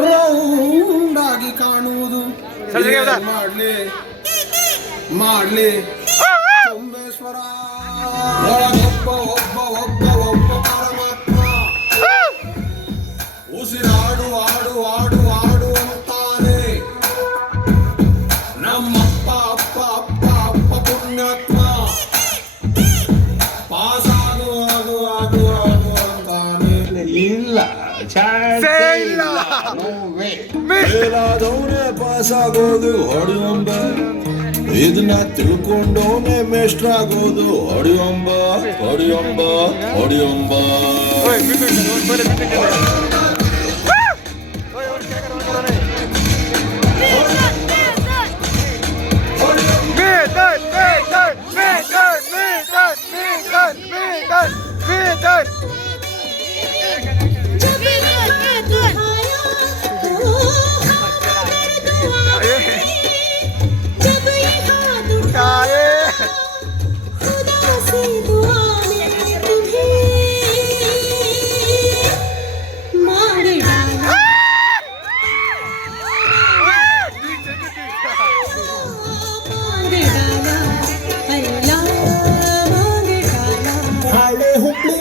round ಆಗಿ ಕಾಣುವುದು ಮಾಡ್ಲಿ ಮಾಡ್ಲಿ ಸೋಮೇಶ್ವರ ಒಬ್ಬ ಒಬ್ಬ ಒಬ್ಬ ಒಬ್ಬ ಪರಮಾತ್ಮ ಉಸಿರಾಡು ಆಡು ಆಡು ಆಡು ಅಂತಾನೆ ನಮ್ಮಪ್ಪ ಅಪ್ಪ ಅಪ್ಪ ಅಪ್ಪ ಪುಣ್ಯಾತ್ಮ ಪಾಸ್ ಆಗು ಆಗು ಆಗು ಆಗು ಅಂತಾನೆ ಇಲ್ಲ ಮೇಲಾದವನೇ ಪಾಸ್ ಆಗೋದು ಹೊಡೆಯೊಂಬ ಇದನ್ನ ತಿಳ್ಕೊಂಡವನೇ ಮೇಷ್ಟ್ರಾಗೋದು ಹೊಡೆಯೊಂಬ ಹೊಡೆಯೊಂಬ ಹೊಡೆಯೊಂಬ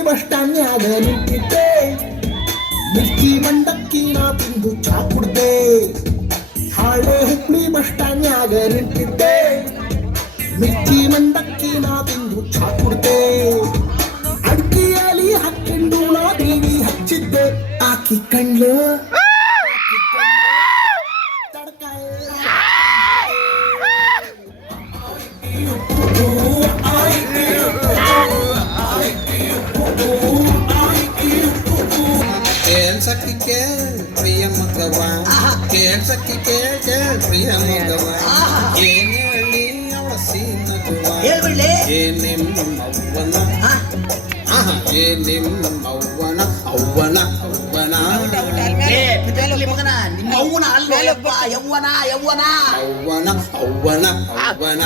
ಬಸ್ ಸ್ಟ್ಯಾಂಡ್ನ್ಯಾಗ ನಿಂತಿದ್ದೆ ಮಿರ್ಚಿ ಮಂಡಕ್ಕಿ ನಾ ತಿಂದು ಚಾ ಕುಡ್ದೆ ಹಳೆ ಹುಬ್ಳಿ ಬಸ್ ಸ್ಟ್ಯಾಂಡ್ನ್ಯಾಗ ನಿಂತಿದ್ದೆ ಮಿರ್ಚಿ ಮಂಡಕ್ಕಿ ನಾ ತಿಂದು ಚಾ ಕುಡ್ದೆ ಅಡ್ಕಿಯಲ್ಲಿ ಹಾಕೊಂಡು ನಾ ದೇವಿ ಹಚ್ಚಿದ್ದೆ ಆಕಿ ಕಣ್ಲು ಸಖಿ ಕೇಳ್ ಪ್ರಿಯ ಮಗವ ಕೇಳ್ಸಕ್ಕಿ ಕೇಳ್ ಪ್ರಿಯ ಮಗವ ಏನ್ ಹೇಳಿ ಅವಳ ಸೀನಗುವ ಏನ್ ನಿಮ್ಮವ್ವನ ಏನ್ ನಿಮ್ಮವ್ವನ ಅವ್ವನ ಅವ್ವನ ಅವ್ವನ ಅಲ್ವಪ್ಪ ಯವ್ವನ ಯವ್ವನ ಅವ್ವನ ಅವ್ವನ ಅವ್ವನ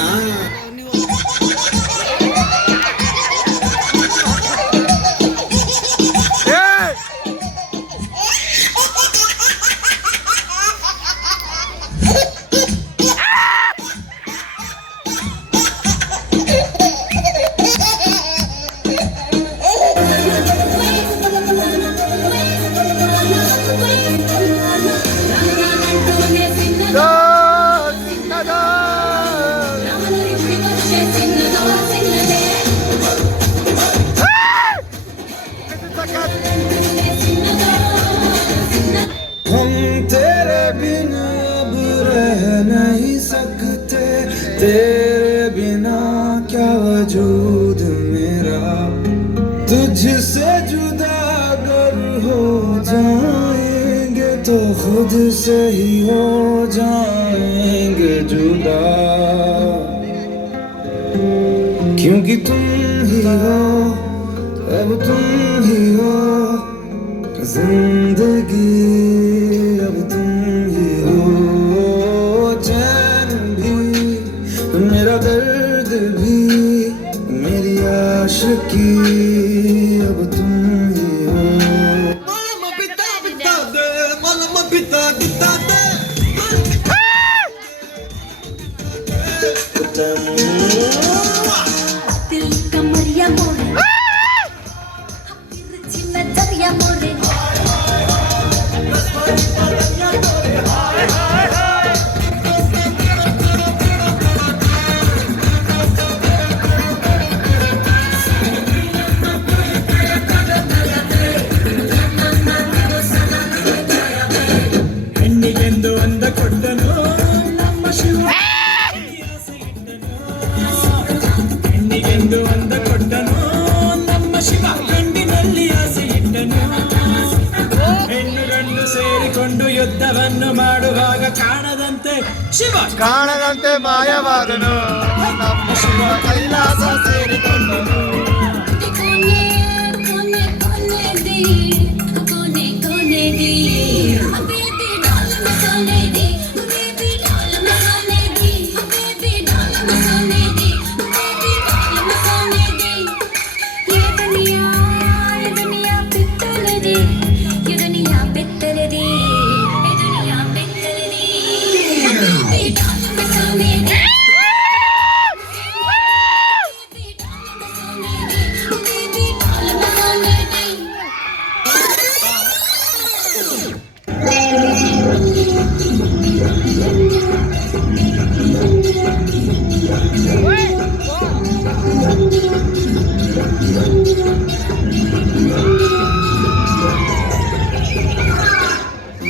तेरे बिना क्या वजूद मेरा तुझसे जुदा अगर हो जाएंगे तो खुद से ही हो जाएंगे जुदा क्योंकि तुम ही हो अब तुम ही हो जिंदगी अब तुम ही हो मेरा दर्द भी मेरी आशिकी अब तुम ही हो दिल कमरिया मोरे चिन्ह दरिया मोरे ಸೇರಿಕೊಂಡು ಯುದ್ಧವನ್ನು ಮಾಡುವಾಗ ಕಾಣದಂತೆ ಶಿವ ಕಾಣದಂತೆ ಮಾಯವಾದನು ನಮ್ಮ ಶಿವ ಕೈಲಾಸ ಸೇರಿಕೊಂಡನು कोने कोने दी कोने कोने दी बेबी डाल में सोने दी बेबी डाल में सोने दी बेबी डाल में सोने दी बेबी डाल में सोने दी ये दुनिया पित्तल दी ये दुनिया पित्तल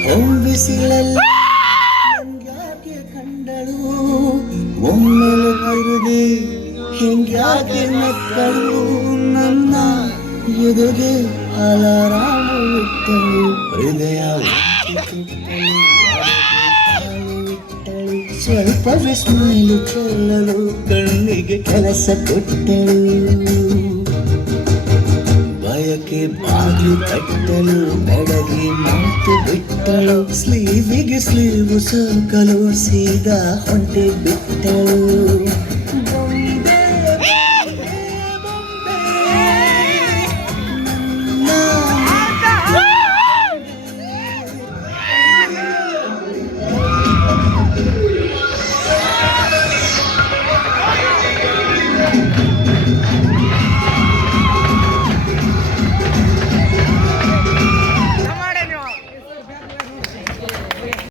ಹೊಂಬಿಸಿಲಲ್ಲಿ ಹಿಂಗ್ಯಾಕೆ ಕಂಡಳು ಒಮ್ಮೆಲೆ ತಿರುಗಿ ಹಿಂಗ್ಯಾಕೆ ನಕ್ಕಳು ನನ್ನ ಎದೆಗೆ ಅಲಾರಾಮ ಇಟ್ಟಳು ಹೃದಯ ಇಟ್ಟಳು ಸ್ವಲ್ಪ ಸ್ಮೈಲು ಚೆಲ್ಲಲು ಕಣ್ಣಿಗೆ ಕೆಲಸ ಕೊಟ್ಟಳು ಬಯಕೆ ಬಾಗಿಲು ಕಟ್ಟಲು ಬೆಳಗಿ ಮಾತು ಬಿಟ್ಟಳು ಸ್ಲೀವಿಗೆ ಸ್ಲೀವು ಸೋಕಲು ಸೀದಾ ಹೊಂಟೆ ಬಿಟ್ಟಳು ಬೊಂಬೆ, ಬೊಂಬೆ, ನನ್ನ